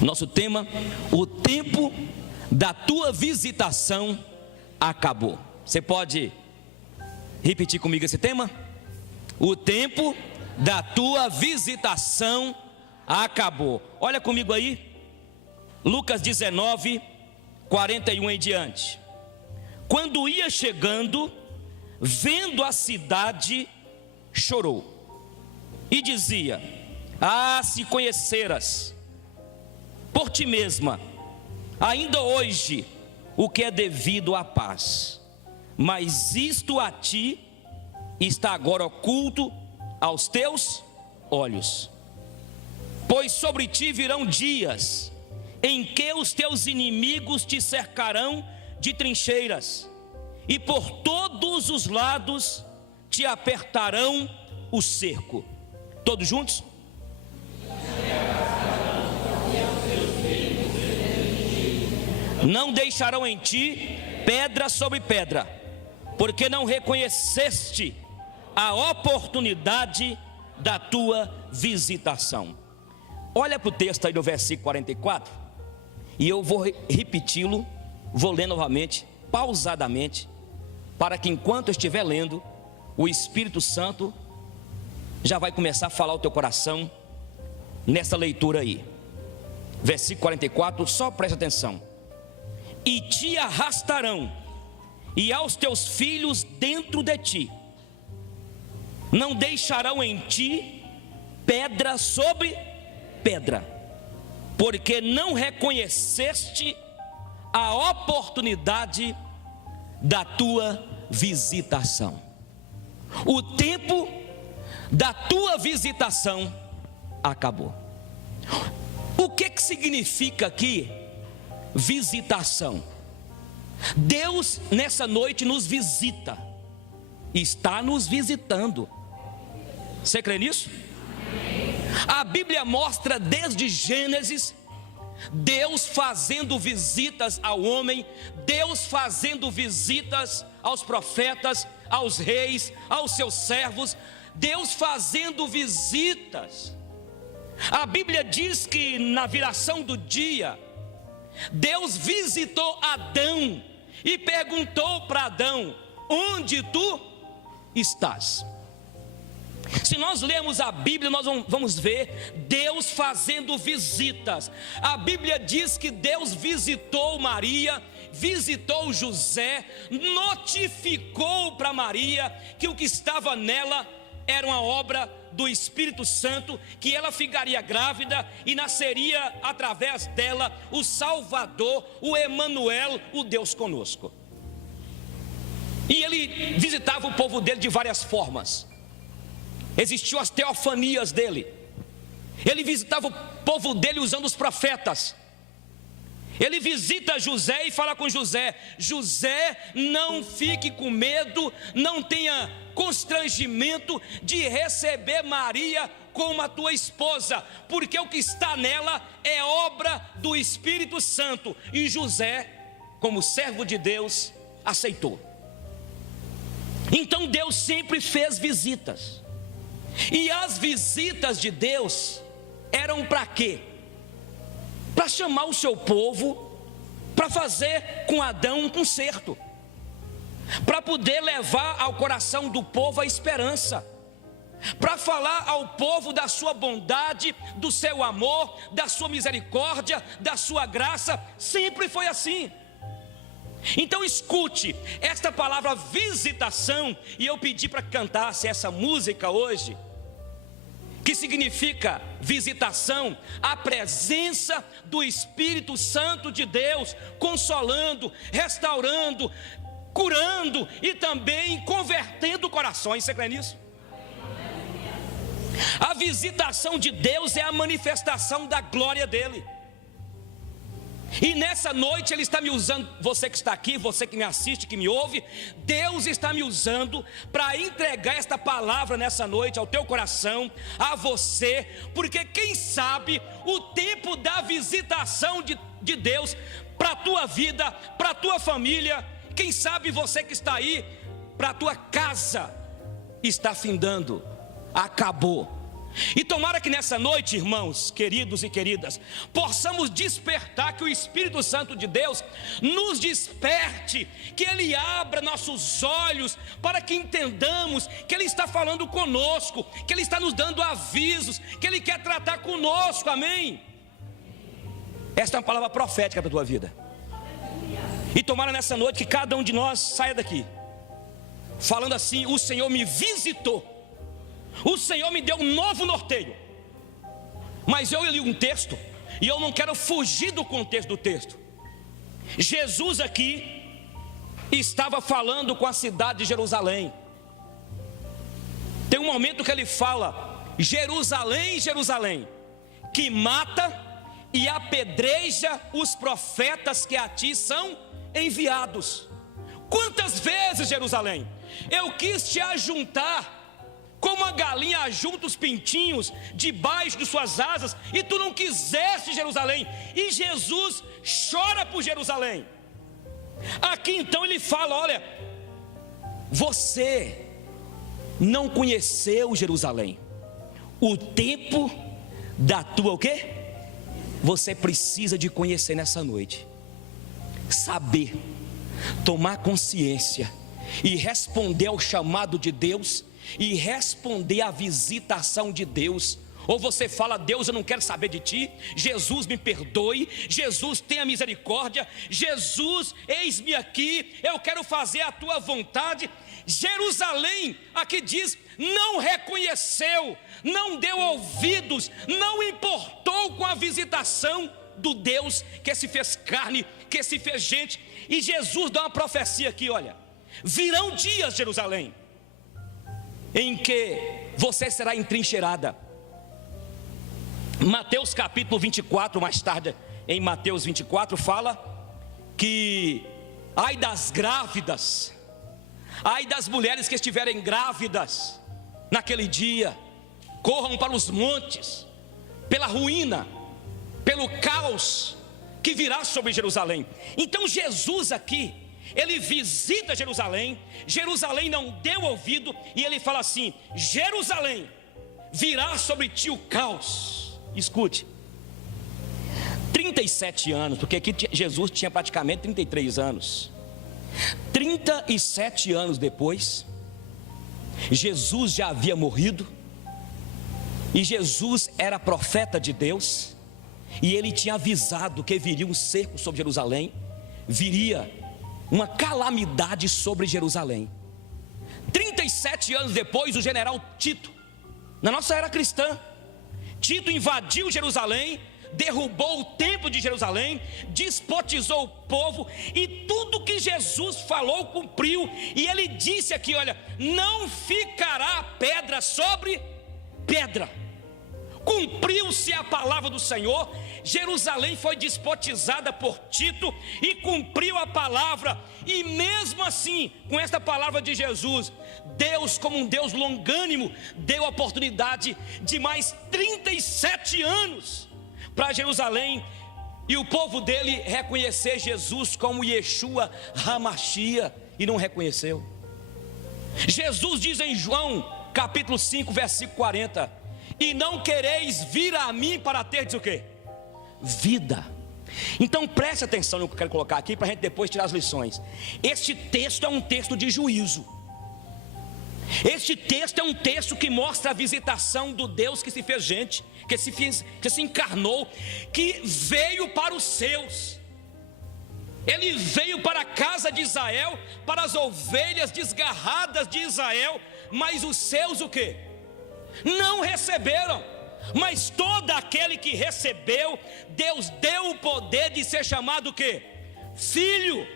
Nosso tema: o tempo da tua visitação acabou. Você pode repetir comigo esse tema? O tempo da tua visitação acabou. Olha comigo aí, Lucas 19, 41 em diante. Quando ia chegando, vendo a cidade, chorou e dizia: ah, se conheceras por ti mesma, ainda hoje, o que é devido à paz, mas isto a ti está agora oculto aos teus olhos. Pois sobre ti virão dias em que os teus inimigos te cercarão de trincheiras, e por todos os lados te apertarão o cerco. Todos juntos? Não deixarão em ti pedra sobre pedra, porque não reconheceste a oportunidade da tua visitação. Olha para o texto aí do versículo 44, e eu vou repeti-lo, vou ler novamente, pausadamente, para que enquanto eu estiver lendo, o Espírito Santo já vai começar a falar ao teu coração nessa leitura aí. Versículo 44, só presta atenção. E te arrastarão, e aos teus filhos dentro de ti, não deixarão em ti pedra sobre pedra, porque não reconheceste a oportunidade da tua visitação. O tempo da tua visitação acabou. O que significa aqui visitação? Deus nessa noite nos visita, está nos visitando. Você crê nisso? A Bíblia mostra desde Gênesis Deus fazendo visitas ao homem, Deus fazendo visitas aos profetas, aos reis, aos seus servos, Deus fazendo visitas. A Bíblia diz que na viração do dia, Deus visitou Adão e perguntou para Adão: onde tu estás? Se nós lermos a Bíblia, nós vamos ver Deus fazendo visitas. A Bíblia diz que Deus visitou Maria, visitou José, notificou para Maria que o que estava nela era uma obra do Espírito Santo, que ela ficaria grávida e nasceria através dela o Salvador, o Emanuel, o Deus conosco. E ele visitava o povo dele de várias formas. Existiam as teofanias dele. Ele visitava o povo dele usando os profetas. Ele visita José e fala com José: José, não fique com medo, não tenha constrangimento de receber Maria como a tua esposa, porque o que está nela é obra do Espírito Santo. E José, como servo de Deus, aceitou. Então Deus sempre fez visitas. E as visitas de Deus eram para quê? Para chamar o seu povo, para fazer com Adão um conserto, para poder levar ao coração do povo a esperança, para falar ao povo da sua bondade, do seu amor, da sua misericórdia, da sua graça. Sempre foi assim. Então escute esta palavra visitação, e eu pedi para que cantasse essa música hoje, que significa visitação, a presença do Espírito Santo de Deus, consolando, restaurando, curando e também convertendo corações. Você crê nisso? A visitação de Deus é a manifestação da glória dele. E nessa noite Ele está me usando, você que está aqui, você que me assiste, que me ouve, Deus está me usando para entregar esta palavra nessa noite ao teu coração, a você, porque quem sabe o tempo da visitação de Deus para a tua vida, para a tua família, quem sabe você que está aí, para a tua casa, está findando, acabou. E tomara que nessa noite, irmãos, queridos e queridas, possamos despertar, que o Espírito Santo de Deus nos desperte, que Ele abra nossos olhos para que entendamos que Ele está falando conosco, que Ele está nos dando avisos, que Ele quer tratar conosco, amém? Esta é uma palavra profética para a tua vida. E tomara nessa noite que cada um de nós saia daqui falando assim: o Senhor me visitou, o Senhor me deu um novo norteio. Mas eu li um texto e eu não quero fugir do contexto do texto. Jesus aqui estava falando com a cidade de Jerusalém. Tem um momento que ele fala: Jerusalém, Jerusalém, que mata e apedreja os profetas que a ti são enviados. Quantas vezes, Jerusalém, eu quis te ajuntar, como a galinha ajunta os pintinhos debaixo de suas asas, e tu não quiseste, Jerusalém. E Jesus chora por Jerusalém. Aqui então ele fala: olha, você não conheceu Jerusalém, o tempo da tua o quê? Você precisa de conhecer nessa noite, saber, tomar consciência e responder ao chamado de Deus, e responder à visitação de Deus. Ou você fala: Deus, eu não quero saber de ti, Jesus, me perdoe, Jesus, tenha misericórdia, Jesus, eis-me aqui, eu quero fazer a tua vontade. Jerusalém, aqui diz, não reconheceu, não deu ouvidos, não importou com a visitação do Deus que se fez carne, que se fez gente. E Jesus dá uma profecia aqui: olha, virão dias, Jerusalém, em que você será entrincheirada. Mateus capítulo 24, mais tarde em Mateus 24, fala que ai das grávidas, ai das mulheres que estiverem grávidas naquele dia, corram para os montes, pela ruína, pelo caos que virá sobre Jerusalém. Então Jesus aqui, ele visita Jerusalém. Jerusalém não deu ouvido, e ele fala assim: Jerusalém, virá sobre ti o caos. Escute, 37 anos, porque aqui Jesus tinha praticamente 33 anos. 37 anos depois, Jesus já havia morrido, e Jesus era profeta de Deus, e ele tinha avisado que viria um cerco sobre Jerusalém, viria uma calamidade sobre Jerusalém. 37 anos depois, o general Tito, na nossa era cristã, Tito invadiu Jerusalém, derrubou o templo de Jerusalém, despotizou o povo, e tudo que Jesus falou cumpriu. E ele disse aqui: olha, não ficará pedra sobre pedra. Cumpriu-se a palavra do Senhor. Jerusalém foi despotizada por Tito e cumpriu a palavra. E mesmo assim, com esta palavra de Jesus, Deus, como um Deus longânimo, deu a oportunidade de mais 37 anos para Jerusalém e o povo dele reconhecer Jesus como Yeshua HaMashiach, e não reconheceu. Jesus diz em João capítulo 5, versículo 40: e não quereis vir a mim para terdes o quê? Vida. Então preste atenção no que eu quero colocar aqui, para a gente depois tirar as lições. Este texto é um texto de juízo. Este texto é um texto que mostra a visitação do Deus que se fez gente, que se encarnou, que veio para os seus. Ele veio para a casa de Israel, para as ovelhas desgarradas de Israel, mas os seus o quê? Não receberam. Mas todo aquele que recebeu, Deus deu o poder de ser chamado o quê? Filho.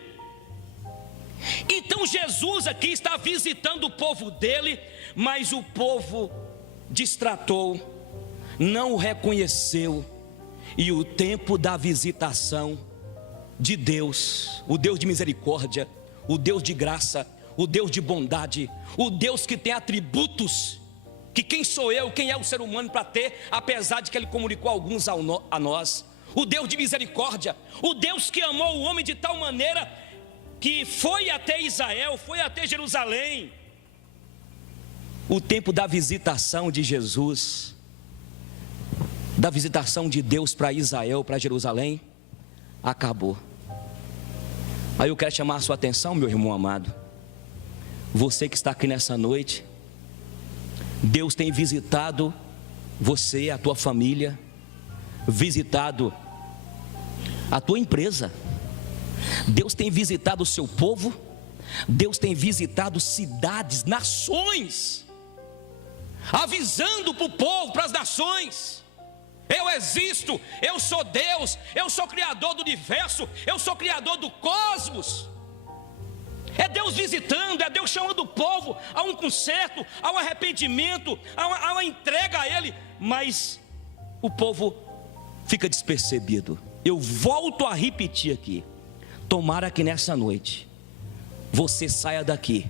Então Jesus aqui está visitando o povo dele, mas o povo destratou, não o reconheceu. E o tempo da visitação de Deus, o Deus de misericórdia, o Deus de graça, o Deus de bondade, o Deus que tem atributos que quem sou eu, quem é o ser humano para ter, apesar de que ele comunicou alguns a nós. O Deus de misericórdia, o Deus que amou o homem de tal maneira que foi até Israel, foi até Jerusalém. O tempo da visitação de Jesus da visitação de Deus para Israel, para Jerusalém, acabou. Aí eu quero chamar a sua atenção, meu irmão amado. Você que está aqui nessa noite, Deus tem visitado você, a tua família, visitado a tua empresa. Deus tem visitado o seu povo. Deus tem visitado cidades, nações, avisando para o povo, para as nações: eu existo, eu sou Deus, eu sou criador do universo, eu sou criador do cosmos. É Deus visitando, é Deus chamando o povo a um conserto, a um arrependimento, a uma entrega a Ele. Mas o povo fica despercebido. Eu volto a repetir aqui: tomara que nessa noite você saia daqui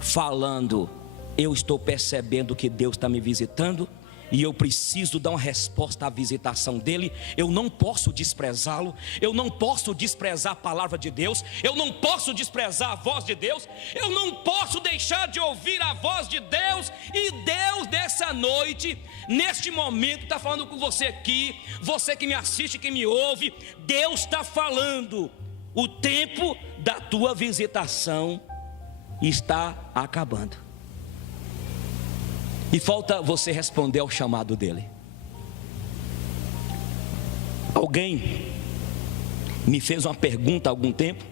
falando: eu estou percebendo que Deus está me visitando e eu preciso dar uma resposta à visitação dele. Eu não posso desprezá-lo, eu não posso desprezar a palavra de Deus, eu não posso desprezar a voz de Deus, eu não posso deixar de ouvir a voz de Deus. E Deus nessa noite, neste momento, está falando com você aqui, você que me assiste, que me ouve. Deus está falando: o tempo da tua visitação está acabando. E falta você responder ao chamado dele. Alguém me fez uma pergunta há algum tempo,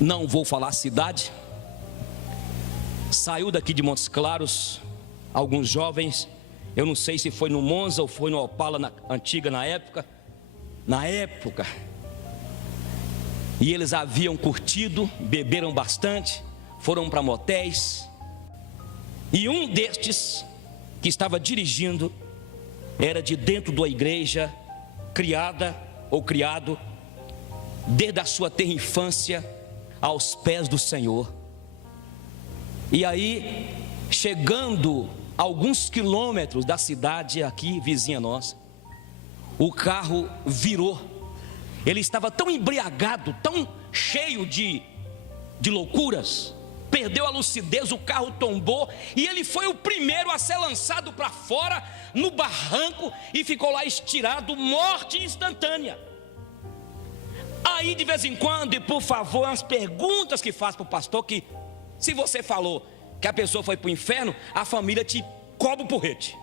não vou falar a cidade. Saiu daqui de Montes Claros alguns jovens, eu não sei se foi no Monza ou foi no Opala antiga na época, e eles haviam curtido, beberam bastante, foram para motéis. E um destes que estava dirigindo era de dentro da igreja, criada ou criado desde a sua tenra infância aos pés do Senhor. E aí, chegando a alguns quilômetros da cidade aqui, vizinha nossa, o carro virou. Ele estava tão embriagado, tão cheio de loucuras, perdeu a lucidez, o carro tombou e ele foi o primeiro a ser lançado para fora no barranco e ficou lá estirado, morte instantânea. Aí de vez em quando, e por favor, as perguntas que faz para o pastor, que se você falou que a pessoa foi para o inferno, a família te cobra o porrete.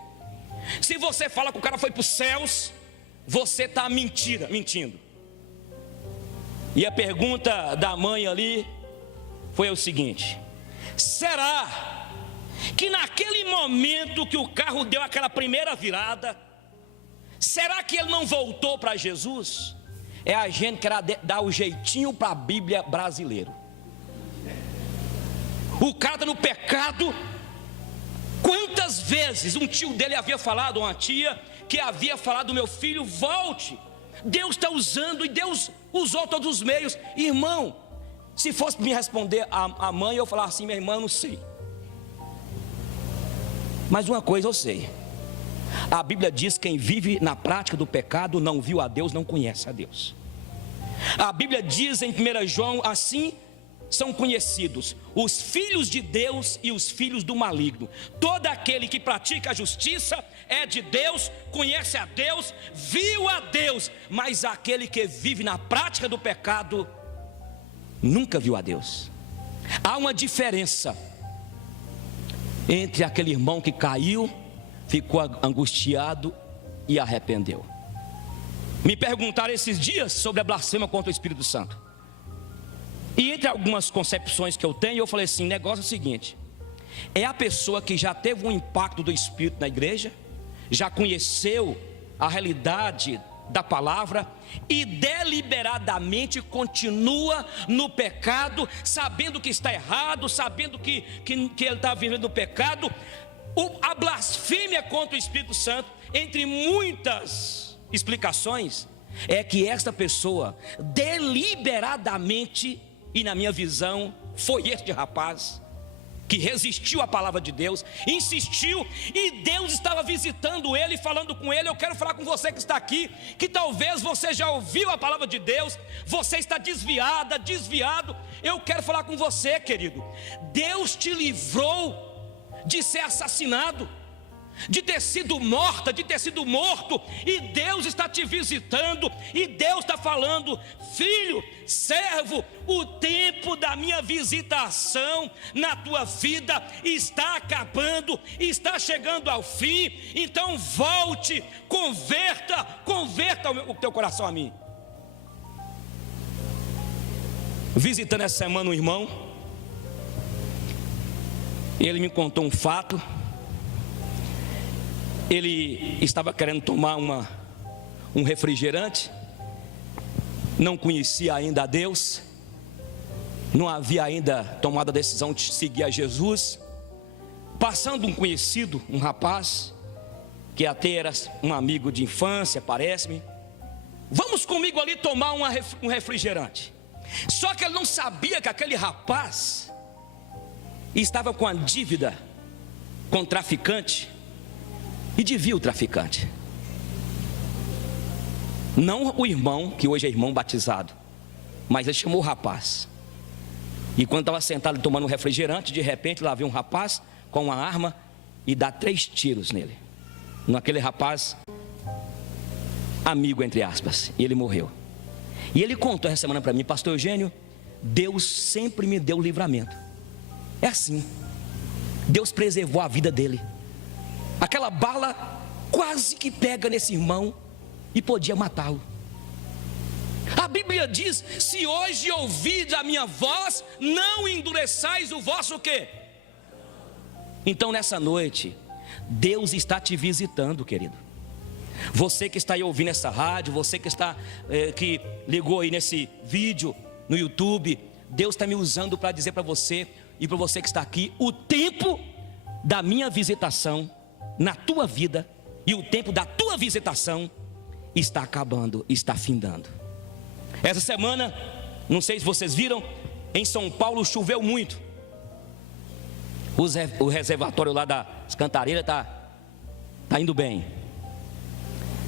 Se você fala que o cara foi para os céus, você está mentindo. E a pergunta da mãe ali foi o seguinte: será que naquele momento que o carro deu aquela primeira virada, será que ele não voltou para Jesus? É a gente que quer dar o jeitinho para a Bíblia brasileiro. O cara está no pecado. Quantas vezes um tio dele havia falado, uma tia que havia falado: meu filho, volte. Deus está usando, e Deus usou todos os meios. Irmão, se fosse me responder a mãe, eu falar assim: minha irmã, eu não sei. Mas uma coisa eu sei: a Bíblia diz que quem vive na prática do pecado não viu a Deus, não conhece a Deus. A Bíblia diz em 1 João: assim são conhecidos os filhos de Deus e os filhos do maligno. Todo aquele que pratica a justiça é de Deus, conhece a Deus, viu a Deus. Mas aquele que vive na prática do pecado nunca viu a Deus. Há uma diferença entre aquele irmão que caiu, ficou angustiado e arrependeu. Me perguntaram esses dias sobre a blasfêmia contra o Espírito Santo. E entre algumas concepções que eu tenho, eu falei assim: negócio é o seguinte: é a pessoa que já teve um impacto do Espírito na igreja, já conheceu a realidade da palavra e deliberadamente continua no pecado, sabendo que está errado, sabendo que ele está vivendo o pecado. A blasfêmia contra o Espírito Santo, entre muitas explicações, é que esta pessoa deliberadamente, e na minha visão foi este rapaz que resistiu à palavra de Deus, insistiu, e Deus estava visitando ele, falando com ele. Eu quero falar com você que está aqui, que talvez você já ouviu a palavra de Deus, você está desviado. Eu quero falar com você, querido: Deus te livrou de ser assassinado. de ter sido morta, de ter sido morto, e Deus está te visitando, e Deus está falando: filho, servo, o tempo da minha visitação na tua vida está acabando, está chegando ao fim, então volte, converta o teu coração a mim. Visitando essa semana um irmão, ele me contou um fato. Ele estava querendo tomar um refrigerante, não conhecia ainda a Deus, não havia ainda tomado a decisão de seguir a Jesus. Passando um conhecido, um rapaz, que até era um amigo de infância, parece-me: vamos comigo ali tomar um refrigerante. Só que ele não sabia que aquele rapaz estava com a dívida com o traficante, e devia o traficante. Não o irmão, que hoje é irmão batizado, mas ele chamou o rapaz. E quando estava sentado tomando um refrigerante, de repente lá veio um rapaz com uma arma e dá 3 tiros nele, naquele rapaz, amigo entre aspas, e ele morreu. E ele contou essa semana para mim: pastor Eugênio, Deus sempre me deu livramento. É assim, Deus preservou a vida dele. Aquela bala quase que pega nesse irmão e podia matá-lo. A Bíblia diz: se hoje ouvides a minha voz, não endureçais o vosso quê? Então nessa noite, Deus está te visitando, querido. Você que está aí ouvindo essa rádio, você que ligou aí nesse vídeo no YouTube, Deus está me usando para dizer para você e para você que está aqui: o tempo da minha visitação na tua vida e o tempo da tua visitação está acabando, está findando. Essa semana, não sei se vocês viram, em São Paulo choveu muito. O reservatório lá das Cantareiras está indo bem.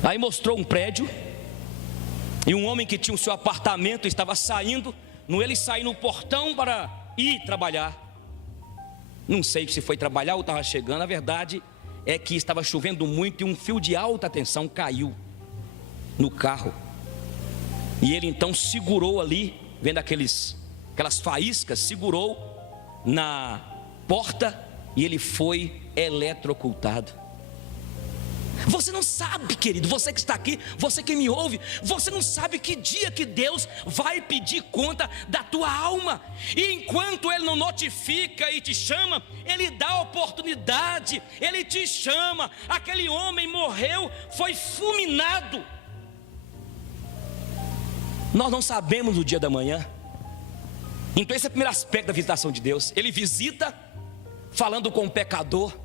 Aí mostrou um prédio, e um homem que tinha o seu apartamento estava saindo. Ele saiu no portão para ir trabalhar. Não sei se foi trabalhar ou estava chegando. A verdade é que estava chovendo muito e um fio de alta tensão caiu no carro. E ele então segurou ali, vendo aquelas faíscas, segurou na porta e ele foi eletrocutado. Você não sabe, querido, você que está aqui, você que me ouve, você não sabe que dia que Deus vai pedir conta da tua alma. E enquanto Ele não notifica e te chama, Ele dá oportunidade, Ele te chama. Aquele homem morreu, foi fulminado. Nós não sabemos o dia da manhã. Então esse é o primeiro aspecto da visitação de Deus. Ele visita falando com o pecador,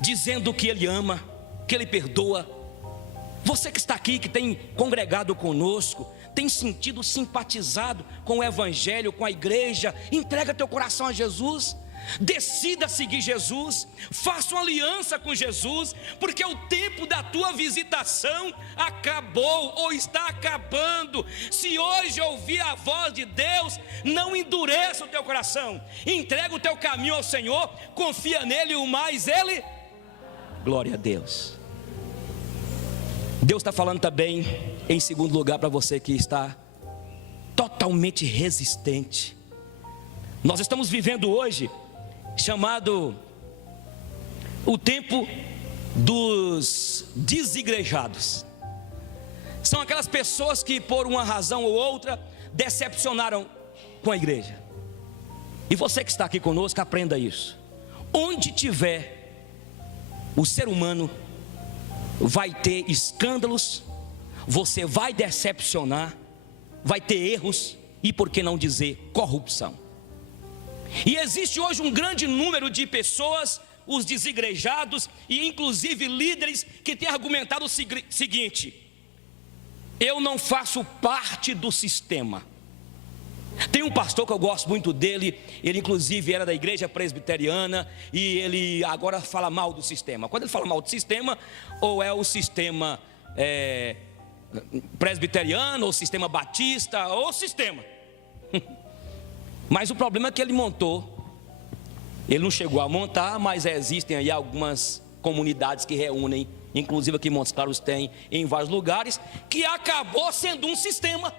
dizendo que Ele ama, que Ele perdoa. Você que está aqui, que tem congregado conosco, tem sentido simpatizado com o Evangelho, com a igreja, entrega teu coração a Jesus. Decida seguir Jesus, faça uma aliança com Jesus, porque o tempo da tua visitação acabou ou está acabando. Se hoje ouvir a voz de Deus, não endureça o teu coração, entrega o teu caminho ao Senhor, confia nele, o mais Ele. Glória a Deus. Deus está falando também, em segundo lugar, para você que está totalmente resistente. Nós estamos vivendo hoje chamado o tempo dos desigrejados. São aquelas pessoas que por uma razão ou outra decepcionaram com a igreja. E você que está aqui conosco, aprenda isso. Onde tiver o ser humano, vai ter escândalos, você vai decepcionar, vai ter erros e, por que não dizer, corrupção. E existe hoje um grande número de pessoas, os desigrejados e inclusive líderes, que têm argumentado o seguinte: eu não faço parte do sistema. Tem um pastor que eu gosto muito dele, ele inclusive era da igreja presbiteriana, e ele agora fala mal do sistema. Quando ele fala mal do sistema, ou é o sistema presbiteriano, ou sistema batista, ou sistema. Mas o problema é que ele montou, ele não chegou a montar, mas existem aí algumas comunidades que reúnem, inclusive aqui em Montes Claros tem, em vários lugares, que acabou sendo um sistema.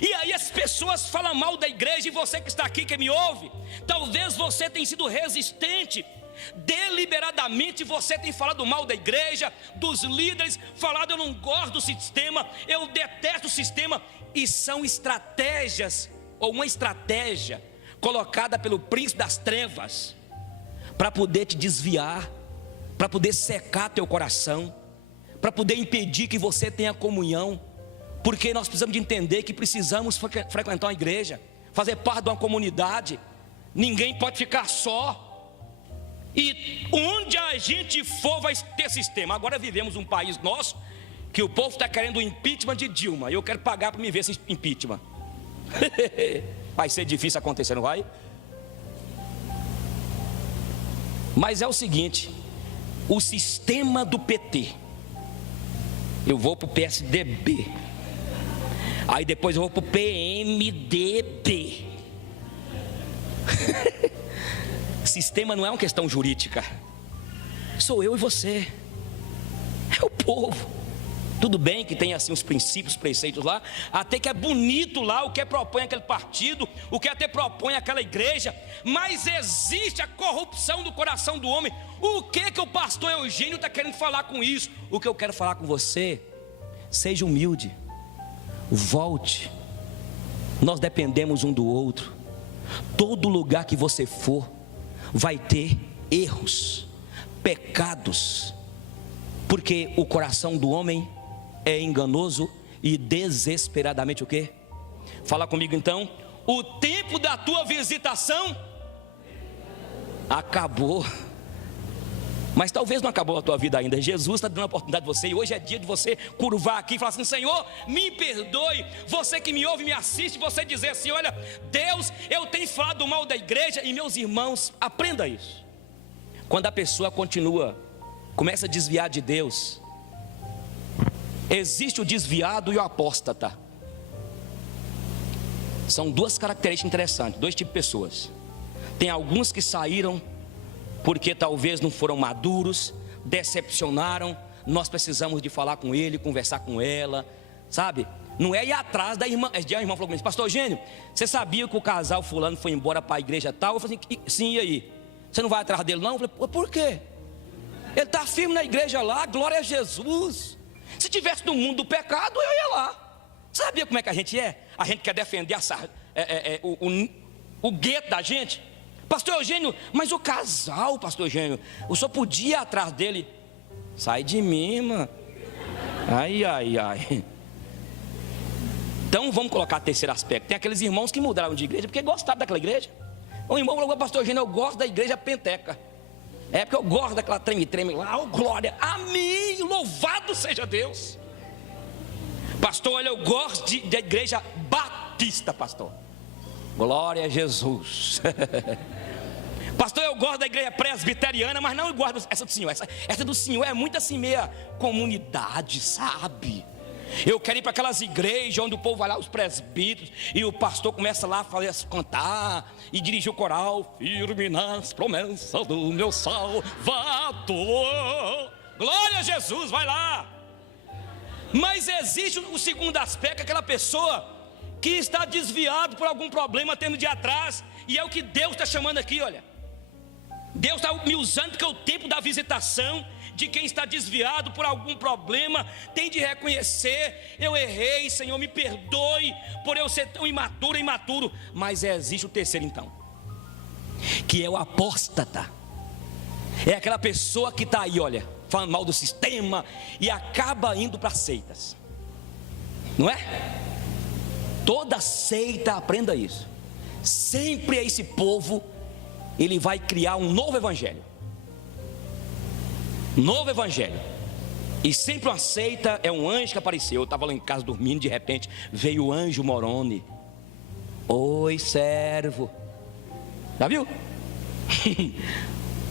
E aí as pessoas falam mal da igreja, e você que está aqui, que me ouve, talvez você tenha sido resistente, deliberadamente você tem falado mal da igreja, dos líderes, falado eu não gosto do sistema, eu detesto o sistema, e são estratégias, ou uma estratégia colocada pelo príncipe das trevas, para poder te desviar, para poder secar teu coração, para poder impedir que você tenha comunhão. Porque nós precisamos de entender que precisamos frequentar uma igreja, fazer parte de uma comunidade. Ninguém pode ficar só. E onde a gente for vai ter sistema. Agora vivemos um país nosso que o povo está querendo o impeachment de Dilma. Eu quero pagar para me ver esse impeachment. Vai ser difícil acontecer, não vai? Mas é o seguinte, o sistema do PT, eu vou para o PSDB, aí depois eu vou para o PMDB. Sistema não é uma questão jurídica, sou eu e você, é o povo. Tudo bem que tem assim os princípios, preceitos lá, até que é bonito lá o que propõe aquele partido, o que até propõe aquela igreja, mas existe a corrupção do coração do homem. O que o pastor Eugênio está querendo falar com isso? O que eu quero falar com você, seja humilde, volte, nós dependemos um do outro. Todo lugar que você for, vai ter erros, pecados, porque o coração do homem é enganoso e desesperadamente o quê? Fala comigo então. O tempo da tua visitação acabou. Mas talvez não acabou a tua vida ainda. Jesus está dando a oportunidade de você, e hoje é dia de você curvar aqui e falar assim: Senhor, me perdoe. Você que me ouve, me assiste, você dizer assim: olha, Deus, eu tenho falado mal da igreja. E meus irmãos, aprenda isso. Quando a pessoa começa a desviar de Deus, existe o desviado e o apóstata. São duas características interessantes, dois tipos de pessoas. Tem alguns que saíram porque talvez não foram maduros, decepcionaram. Nós precisamos de falar com ele, conversar com ela, sabe? Não é ir atrás da irmã. A irmã falou comigo: pastor Eugênio, você sabia que o casal fulano foi embora para a igreja tal? Eu falei assim: sim, e aí? Você não vai atrás dele não? Eu falei: por quê? Ele está firme na igreja lá, glória a Jesus. Se tivesse no mundo do pecado, eu ia lá. Sabia como é que a gente é? A gente quer defender o gueto da gente. Pastor Eugênio, mas o casal, pastor Eugênio, o senhor podia ir atrás dele? Sai de mim, mano. Ai. Então vamos colocar terceiro aspecto. Tem aqueles irmãos que mudaram de igreja porque gostaram daquela igreja. Um irmão falou: pastor Eugênio, eu gosto da igreja penteca. É porque eu gosto daquela treme-treme lá. Oh, glória, amém, louvado seja Deus. Pastor, olha, eu gosto da igreja batista, pastor. Glória a Jesus. Pastor, eu gosto da igreja presbiteriana, mas não eu gosto essa do Senhor. Essa do Senhor é muito assim, meia comunidade, sabe? Eu quero ir para aquelas igrejas onde o povo vai lá, os presbíteros, e o pastor começa lá a cantar e dirigir o coral: firme nas promessas do meu Salvador. Glória a Jesus, vai lá. Mas existe o segundo aspecto, aquela pessoa que está desviado por algum problema tendo de atrás, e é o que Deus está chamando aqui, olha. Deus está me usando porque é o tempo da visitação de quem está desviado por algum problema. Tem de reconhecer: eu errei, Senhor, me perdoe por eu ser tão imaturo. Mas existe o terceiro então, que é o apóstata. É aquela pessoa que está aí, olha, falando mal do sistema e acaba indo para seitas. Não é? Toda seita, aprenda isso, sempre é esse povo, ele vai criar um novo evangelho. E sempre uma seita é um anjo que apareceu. Eu estava lá em casa dormindo, de repente veio o anjo Moroni. Oi, servo. Já viu?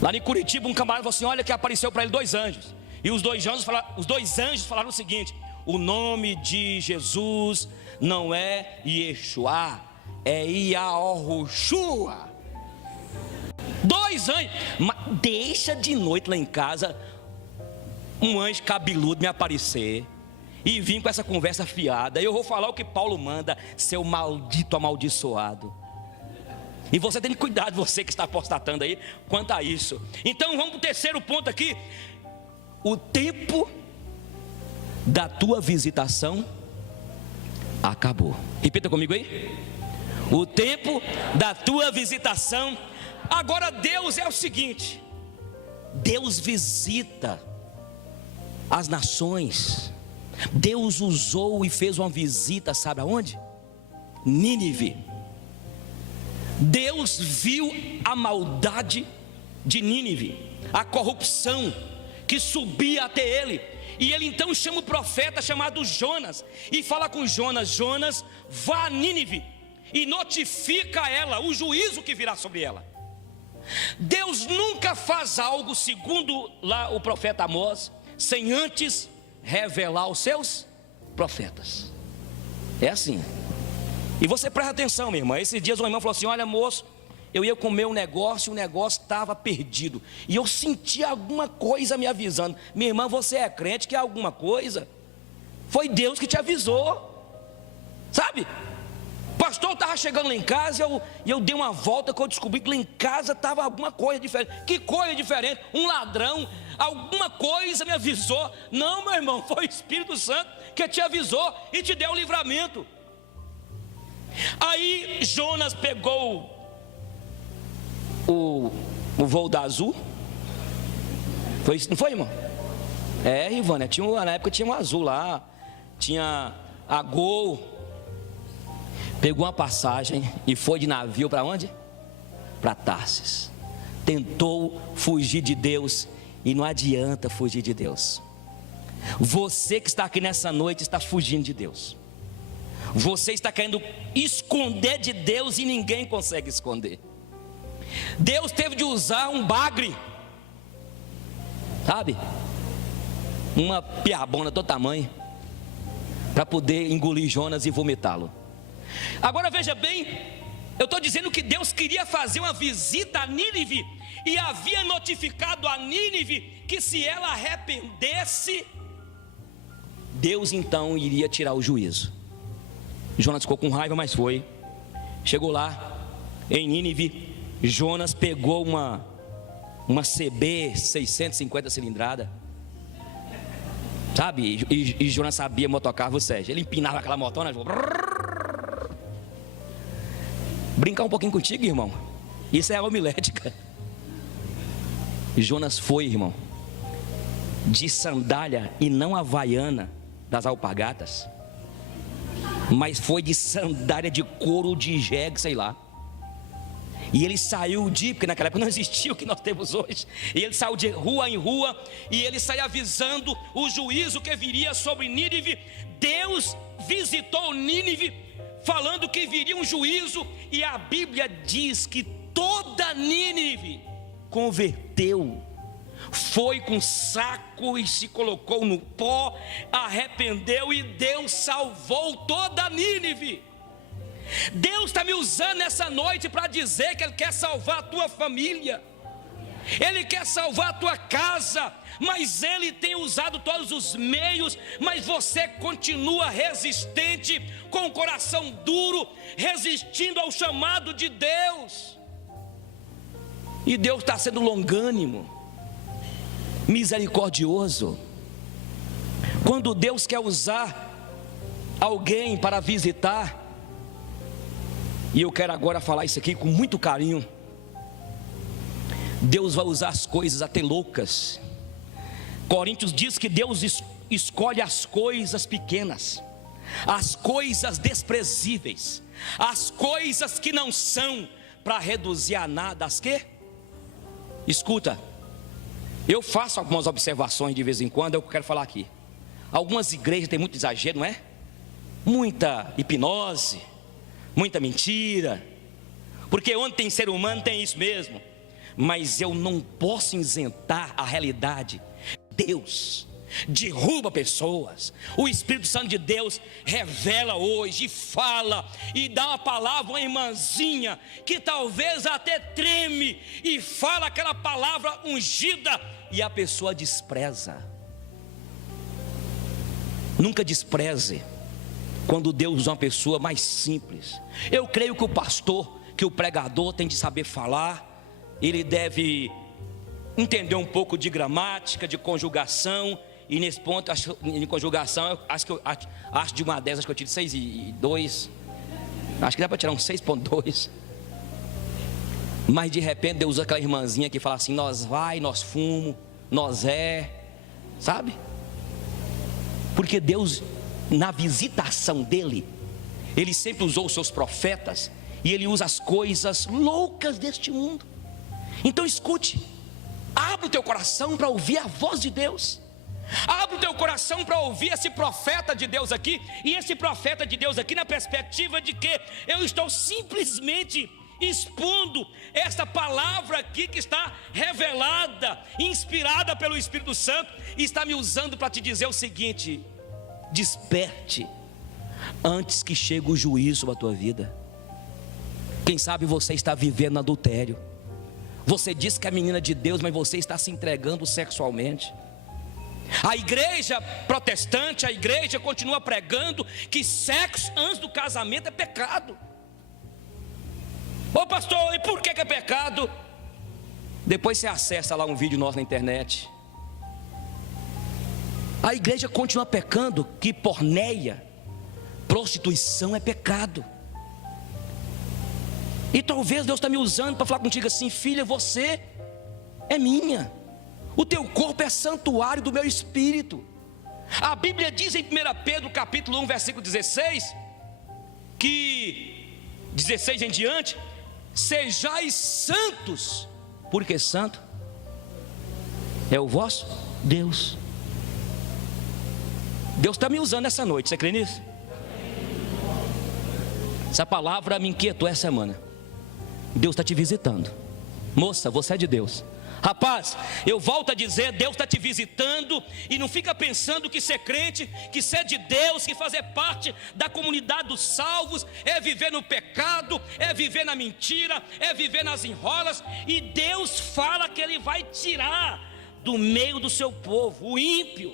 Lá em Curitiba um camarada falou assim: olha que apareceu para ele 2 anjos. E os dois anjos falaram o seguinte: o nome de Jesus não é Yeshua, é Yahushua. 2 anos. Mas deixa de noite lá em casa um anjo cabeludo me aparecer e vir com essa conversa fiada. Eu vou falar o que Paulo manda, seu maldito amaldiçoado. E você tem cuidado, você que está apostatando aí, quanto a isso. Então vamos para o terceiro ponto aqui. O tempo da tua visitação acabou. Repita comigo aí. O tempo da tua visitação. Agora Deus é o seguinte: Deus visita as nações. Deus usou e fez uma visita, sabe aonde? Nínive. Deus viu a maldade de Nínive, a corrupção que subia até ele. E ele então chama o profeta chamado Jonas e fala com Jonas: Jonas, vá a Nínive e notifica a ela o juízo que virá sobre ela. Deus nunca faz algo, segundo lá o profeta Amós, sem antes revelar aos seus profetas. É assim. E você presta atenção, minha irmã. Esses dias uma irmã falou assim: olha, moço, eu ia comer um negócio e o negócio estava perdido, e eu senti alguma coisa me avisando. Minha irmã, você é crente que é alguma coisa? Foi Deus que te avisou, sabe? O pastor estava chegando lá em casa e eu dei uma volta, que eu descobri que lá em casa estava alguma coisa diferente. Que coisa diferente? Um ladrão, alguma coisa me avisou. Não, meu irmão, foi o Espírito Santo que te avisou e te deu o livramento. Aí Jonas pegou o voo da Azul. Foi isso, não foi, irmão? É, Ivana, na época tinha um Azul lá, tinha a Gol. Pegou uma passagem e foi de navio para onde? Para Tarsis. Tentou fugir de Deus e não adianta fugir de Deus. Você que está aqui nessa noite está fugindo de Deus. Você está querendo esconder de Deus e ninguém consegue esconder. Deus teve de usar um bagre, sabe? Uma piabona do tamanho, para poder engolir Jonas e vomitá-lo. Agora veja bem, eu estou dizendo que Deus queria fazer uma visita a Nínive, e havia notificado a Nínive que se ela arrependesse, Deus então iria tirar o juízo. Jonas ficou com raiva, mas foi. Chegou lá em Nínive, Jonas pegou uma CB 650 cilindrada, sabe? E Jonas sabia motocarro, Sérgio. Ele empinava aquela motona, brincar um pouquinho contigo, irmão, isso é homilética. Jonas foi, irmão, de sandália e não havaiana das alpargatas, mas foi de sandália de couro de jegue, sei lá. E ele saiu porque naquela época não existia o que nós temos hoje. E ele saiu de rua em rua, e ele saiu avisando o juízo que viria sobre Nínive. Deus visitou Nínive, falando que viria um juízo, e a Bíblia diz que toda Nínive converteu, foi com saco e se colocou no pó, arrependeu, e Deus salvou toda Nínive. Deus está me usando nessa noite para dizer que Ele quer salvar a tua família, Ele quer salvar a tua casa, mas Ele tem usado todos os meios, mas você continua resistente, com o coração duro, resistindo ao chamado de Deus. E Deus está sendo longânimo, misericordioso. Quando Deus quer usar alguém para visitar, e eu quero agora falar isso aqui com muito carinho, Deus vai usar as coisas até loucas. Coríntios diz que Deus escolhe as coisas pequenas, as coisas desprezíveis, as coisas que não são, para reduzir a nada as que? Escuta, eu faço algumas observações de vez em quando, eu quero falar aqui. Algumas igrejas têm muito exagero, não é? Muita hipnose, muita mentira, porque onde tem ser humano tem isso mesmo. Mas eu não posso isentar a realidade. Deus derruba pessoas. O Espírito Santo de Deus revela hoje, fala e dá uma palavra, uma irmãzinha que talvez até treme e fala aquela palavra ungida e a pessoa despreza. Nunca despreze quando Deus usa uma pessoa mais simples. Eu creio que o pastor, que o pregador tem de saber falar, ele deve entender um pouco de gramática, de conjugação. E nesse ponto, em conjugação, acho de uma 10, acho que eu tirei 6,2. Acho que dá para tirar um 6,2. Mas de repente Deus usa aquela irmãzinha que fala assim: nós vai, nós fumo, nós sabe? Porque Deus, na visitação dele, ele sempre usou os seus profetas, e ele usa as coisas loucas deste mundo. Então escute, abre o teu coração para ouvir a voz de Deus. Abre o teu coração para ouvir esse profeta de Deus aqui. E esse profeta de Deus aqui na perspectiva de que eu estou simplesmente expondo essa palavra aqui que está revelada, inspirada pelo Espírito Santo, e está me usando para te dizer o seguinte: desperte antes que chegue o juízo sobre a tua vida. Quem sabe você está vivendo adultério. Você diz que é menina de Deus, mas você está se entregando sexualmente. A igreja protestante, a igreja continua pregando que sexo antes do casamento é pecado. Ô pastor, e por que é pecado? Depois você acessa lá um vídeo nosso na internet. A igreja continua pecando que porneia, prostituição é pecado. E talvez Deus está me usando para falar contigo assim: filha, você é minha. O teu corpo é santuário do meu espírito. A Bíblia diz em 1 Pedro capítulo 1 versículo 16, que 16 em diante: sejais santos, porque santo é o vosso Deus. Deus está me usando essa noite, você crê nisso? Essa palavra me inquietou essa semana. Deus está te visitando. Moça, você é de Deus. Rapaz, eu volto a dizer, Deus está te visitando. E não fica pensando que ser crente, que ser de Deus, que fazer parte da comunidade dos salvos é viver no pecado, é viver na mentira, é viver nas enrolas. E Deus fala que Ele vai tirar do meio do seu povo o ímpio.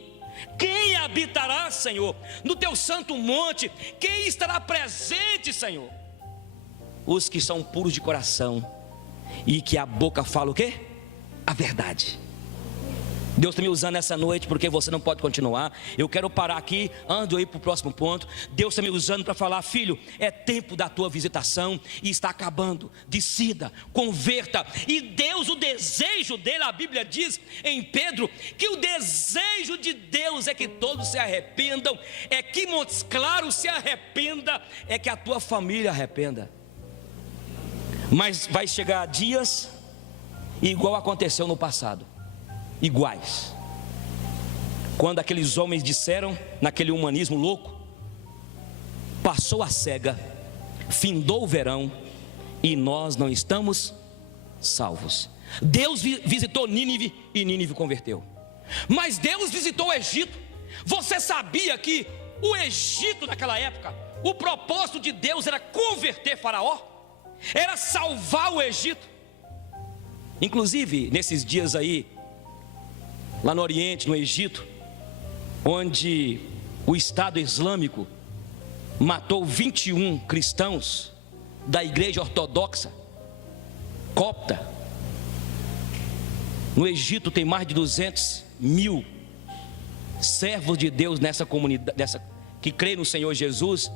Quem habitará, Senhor, no teu santo monte? Quem estará presente, Senhor? Os que são puros de coração e que a boca fala o quê? A verdade. Deus está me usando essa noite porque você não pode continuar. Eu quero parar aqui, ando aí para o próximo ponto. Deus está me usando para falar: filho, é tempo da tua visitação e está acabando. Decida, converta. E Deus, o desejo dele, a Bíblia diz em Pedro, que o desejo de Deus é que todos se arrependam, é que Montes Claros se arrependa, é que a tua família arrependa. Mas vai chegar dias igual aconteceu no passado, iguais, quando aqueles homens disseram, naquele humanismo louco: passou a cega, findou o verão e nós não estamos salvos. Deus visitou Nínive e Nínive converteu. Mas Deus visitou o Egito. Você sabia que o Egito naquela época, o propósito de Deus era converter Faraó, era salvar o Egito. Inclusive nesses dias aí, lá no Oriente, no Egito, onde o Estado Islâmico matou 21 cristãos da igreja ortodoxa copta. No Egito tem mais de 200 mil servos de Deus nessa comunidade, que crê no Senhor Jesus,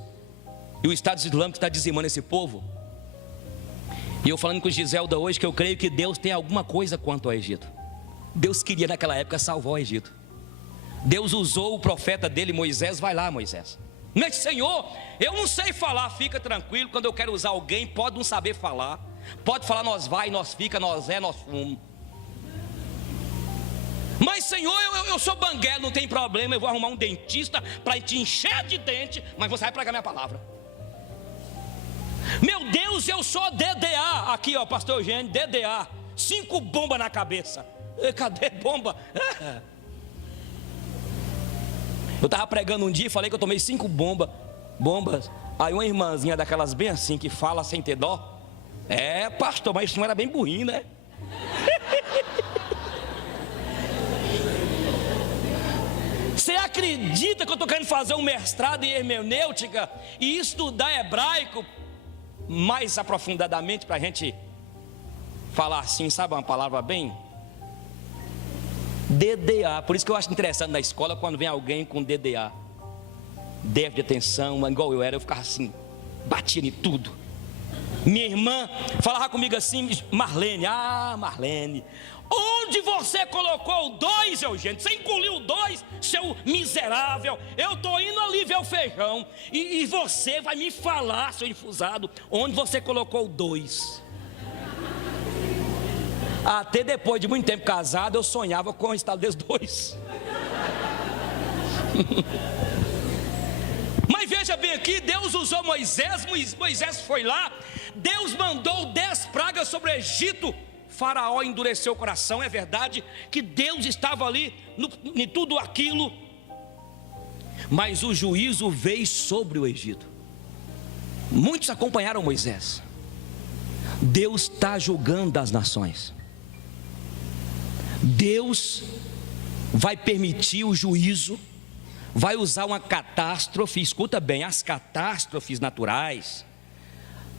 e o Estado Islâmico está dizimando esse povo. E eu falando com Giselda hoje, que eu creio que Deus tem alguma coisa quanto ao Egito. Deus queria naquela época salvar o Egito. Deus usou o profeta dele, Moisés. Vai lá, Moisés. Mas Senhor, eu não sei falar. Fica tranquilo, quando eu quero usar alguém, pode não saber falar, pode falar nós vai, nós fica, nós nós fomos. Mas Senhor, eu sou banguelo, não tem problema. Eu vou arrumar um dentista para te encher de dente, mas você vai pregar minha palavra. Meu Deus, eu sou DDA. Aqui ó, pastor Eugênio, DDA, 5 bombas na cabeça. Cadê bomba? Eu estava pregando um dia e falei que eu tomei 5 bombas. Aí uma irmãzinha daquelas bem assim, que fala sem ter dó. É, pastor, mas isso não era bem burrinho, né? Você acredita que eu estou querendo fazer um mestrado em hermenêutica e estudar hebraico mais aprofundadamente para a gente falar assim, sabe uma palavra bem? DDA, por isso que eu acho interessante na escola quando vem alguém com DDA, déficit de atenção, igual eu era, eu ficava assim, batia em tudo. Minha irmã falava comigo assim, Marlene, Marlene, onde você colocou o 2, Eugênio? Você engoliu o 2, seu miserável. Eu estou indo ali ver o feijão e você vai me falar, seu infusado, onde você colocou o 2. Até depois de muito tempo casado, eu sonhava com o estado desses 2. Mas veja bem aqui, Deus usou Moisés foi lá, Deus mandou 10 pragas sobre o Egito. Faraó endureceu o coração, é verdade que Deus estava ali em tudo aquilo, mas o juízo veio sobre o Egito. Muitos acompanharam Moisés. Deus está julgando as nações. Deus vai permitir o juízo, vai usar uma catástrofe. Escuta bem, as catástrofes naturais,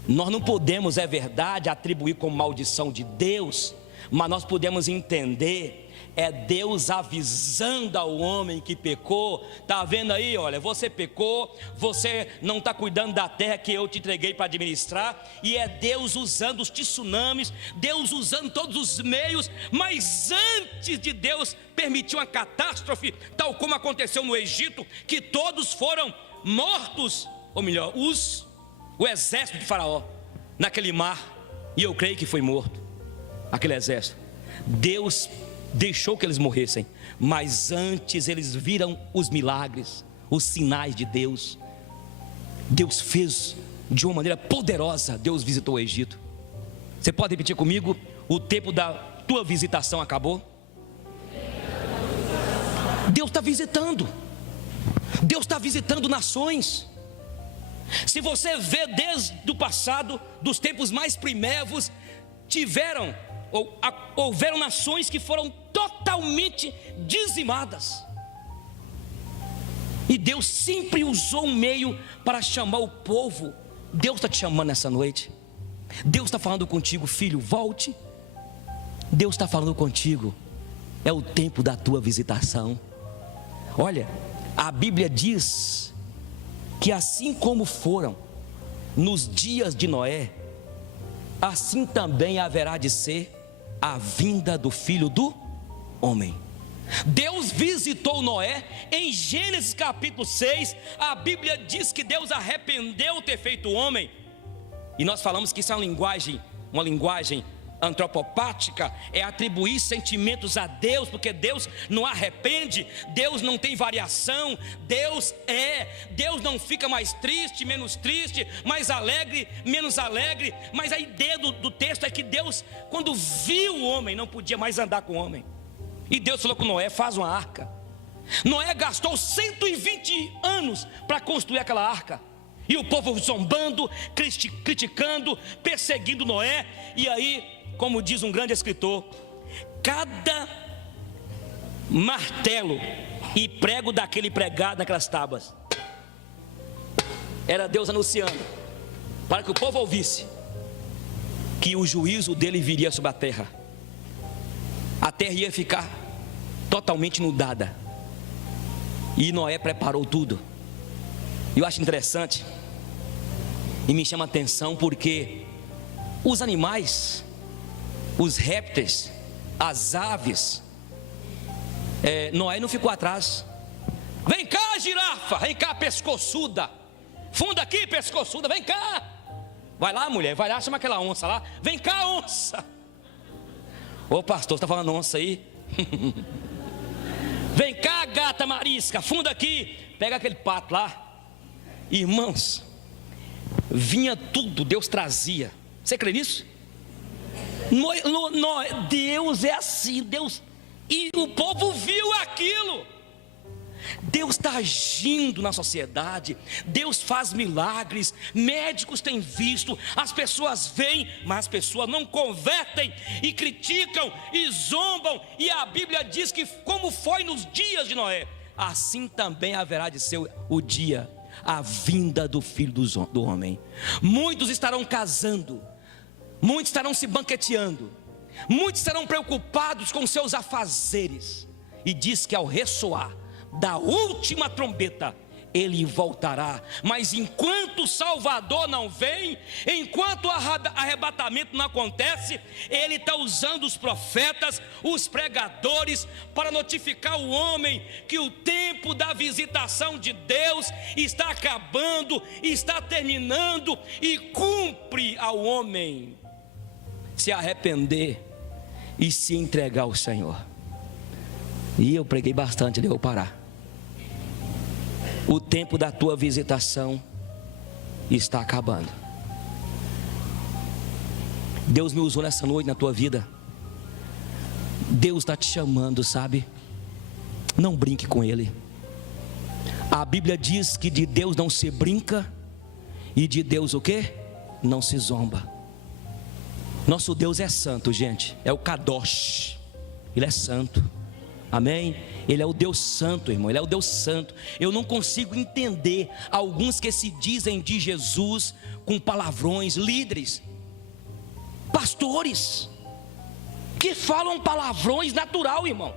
nós não podemos, é verdade, atribuir como maldição de Deus, mas nós podemos entender, é Deus avisando ao homem que pecou. Está vendo aí, olha, você pecou, você não está cuidando da terra que eu te entreguei para administrar, e é Deus usando os tsunamis, Deus usando todos os meios, mas antes de Deus permitir uma catástrofe, tal como aconteceu no Egito, que todos foram mortos, ou melhor, o exército de Faraó, naquele mar, e eu creio que foi morto, aquele exército. Deus deixou que eles morressem, mas antes eles viram os milagres, os sinais de Deus. Deus fez de uma maneira poderosa. Deus visitou o Egito. Você pode repetir comigo? O tempo da tua visitação acabou. Deus está visitando. Deus está visitando nações. Se você vê desde o passado, dos tempos mais primeiros, houveram nações que foram totalmente dizimadas, e Deus sempre usou um meio para chamar o povo. Deus está te chamando nessa noite. Deus está falando contigo, filho, volte. Deus está falando contigo, é o tempo da tua visitação. Olha, a Bíblia diz que assim como foram nos dias de Noé, assim também haverá de ser a vinda do Filho do Homem. Deus visitou Noé em Gênesis capítulo 6. A Bíblia diz que Deus arrependeu ter feito o homem, e nós falamos que isso é uma linguagem antropopática, é atribuir sentimentos a Deus, porque Deus não arrepende, Deus não tem variação, Deus não fica mais triste, menos triste, mais alegre, menos alegre. Mas a ideia do texto é que Deus, quando viu o homem, não podia mais andar com o homem, e Deus falou com Noé: faz uma arca. Noé gastou 120 anos para construir aquela arca, e o povo zombando, criticando, perseguindo Noé. E aí, como diz um grande escritor, cada martelo e prego daquele pregado naquelas tábuas era Deus anunciando, para que o povo ouvisse, que o juízo dele viria sobre a terra. A terra ia ficar totalmente inundada, e Noé preparou tudo. Eu acho interessante e me chama a atenção, porque os animais, os répteis, as aves, Noé não ficou atrás. Vem cá, girafa, vem cá, pescoçuda, funda aqui, pescoçuda, vem cá. Vai lá, mulher, vai lá, chama aquela onça lá. Vem cá, onça. Ô pastor, você está falando onça aí? Vem cá, gata marisca, funda aqui. Pega aquele pato lá. Irmãos, vinha tudo, Deus trazia. Você crê nisso? Deus é assim, Deus. E o povo viu aquilo. Deus está agindo na sociedade, Deus faz milagres, médicos têm visto, as pessoas veem, mas as pessoas não convertem e criticam e zombam, e a Bíblia diz que como foi nos dias de Noé, assim também haverá de ser o dia, a vinda do Filho do Homem. Muitos estarão casando, muitos estarão se banqueteando, muitos estarão preocupados com seus afazeres, e diz que ao ressoar da última trombeta, ele voltará. Mas enquanto o Salvador não vem, enquanto o arrebatamento não acontece, ele está usando os profetas, os pregadores, para notificar o homem que o tempo da visitação de Deus está acabando, está terminando, e cumpre ao homem se arrepender e se entregar ao Senhor. E eu preguei bastante, eu vou parar. O tempo da tua visitação está acabando. Deus me usou nessa noite na tua vida. Deus está te chamando, sabe? Não brinque com Ele. A Bíblia diz que de Deus não se brinca, e de Deus o quê? Não se zomba. Nosso Deus é santo, gente. É o Kadosh. Ele é santo. Amém? Ele é o Deus santo, irmão, Ele é o Deus santo. Eu não consigo entender alguns que se dizem de Jesus com palavrões, líderes, pastores, que falam palavrões natural, irmão.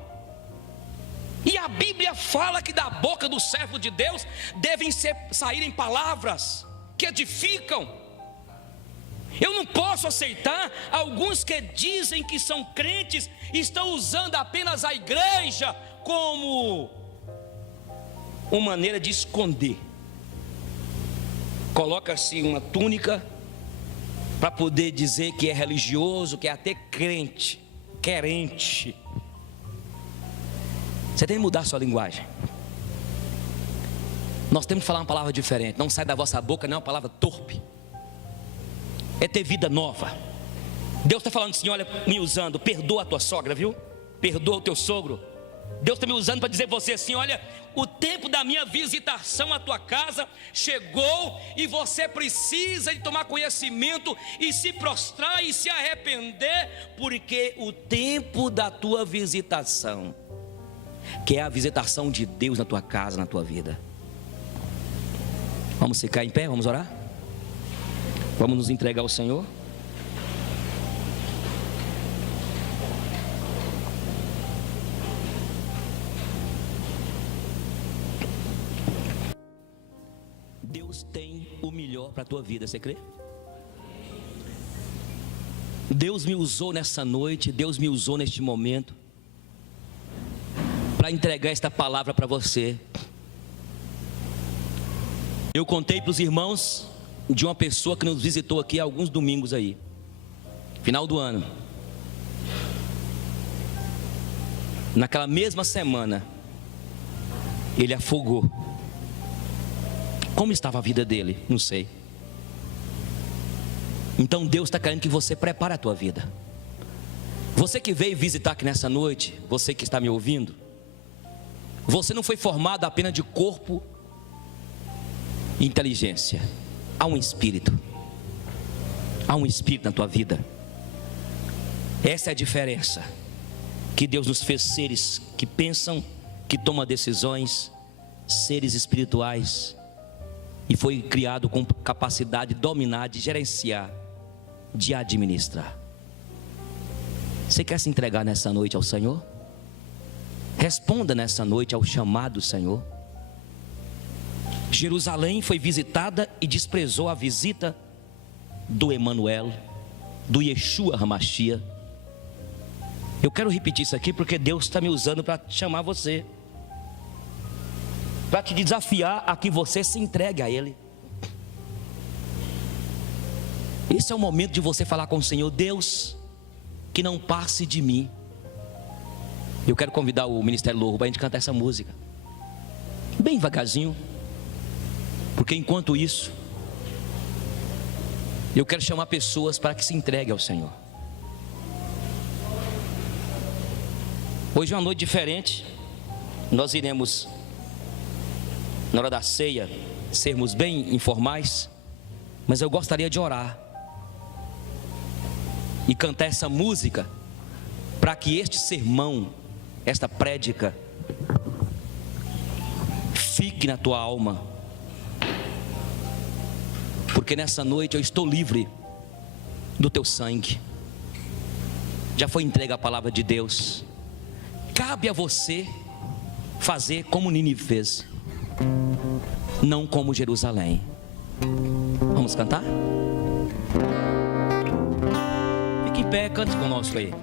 E a Bíblia fala que da boca do servo de Deus devem saírem palavras que edificam. Eu não posso aceitar alguns que dizem que são crentes e estão usando apenas a igreja como uma maneira de esconder. Coloca-se uma túnica para poder dizer que é religioso, que é até crente, querente. Você tem que mudar a sua linguagem. Nós temos que falar uma palavra diferente. Não sai da vossa boca, não é uma palavra torpe. É ter vida nova. Deus está falando assim, olha, me usando, perdoa a tua sogra, viu? Perdoa o teu sogro. Deus está me usando para dizer a você assim, olha, o tempo da minha visitação à tua casa chegou, e você precisa de tomar conhecimento e se prostrar e se arrepender, porque o tempo da tua visitação, que é a visitação de Deus na tua casa, na tua vida. Vamos ficar em pé, vamos orar? Vamos nos entregar ao Senhor? Deus tem o melhor para a tua vida, você crê? Deus me usou nessa noite, Deus me usou neste momento para entregar esta palavra para você. Eu contei para os irmãos de uma pessoa que nos visitou aqui há alguns domingos aí, final do ano. Naquela mesma semana, ele afogou. Como estava a vida dele? Não sei. Então Deus está querendo que você prepare a tua vida. Você que veio visitar aqui nessa noite, você que está me ouvindo, você não foi formado apenas de corpo e inteligência. Há um espírito. Há um espírito na tua vida. Essa é a diferença. Que Deus nos fez seres que pensam, que tomam decisões, seres espirituais, e foi criado com capacidade de dominar, de gerenciar, de administrar. Você quer se entregar nessa noite ao Senhor? Responda nessa noite ao chamado do Senhor. Jerusalém foi visitada e desprezou a visita do Emanuel, do Yeshua HaMashiach. Eu quero repetir isso aqui porque Deus está me usando para chamar você, para te desafiar a que você se entregue a Ele. Esse é o momento de você falar com o Senhor: Deus, que não passe de mim. Eu quero convidar o Ministério Louvor para a gente cantar essa música bem devagarzinho, porque enquanto isso eu quero chamar pessoas para que se entreguem ao Senhor. Hoje é uma noite diferente. Nós iremos na hora da ceia, sermos bem informais, mas eu gostaria de orar e cantar essa música para que este sermão, esta prédica, fique na tua alma, porque nessa noite eu estou livre do teu sangue, já foi entregue a palavra de Deus. Cabe a você fazer como Nínive fez, não como Jerusalém. Vamos cantar? Fique em pé, cante conosco aí.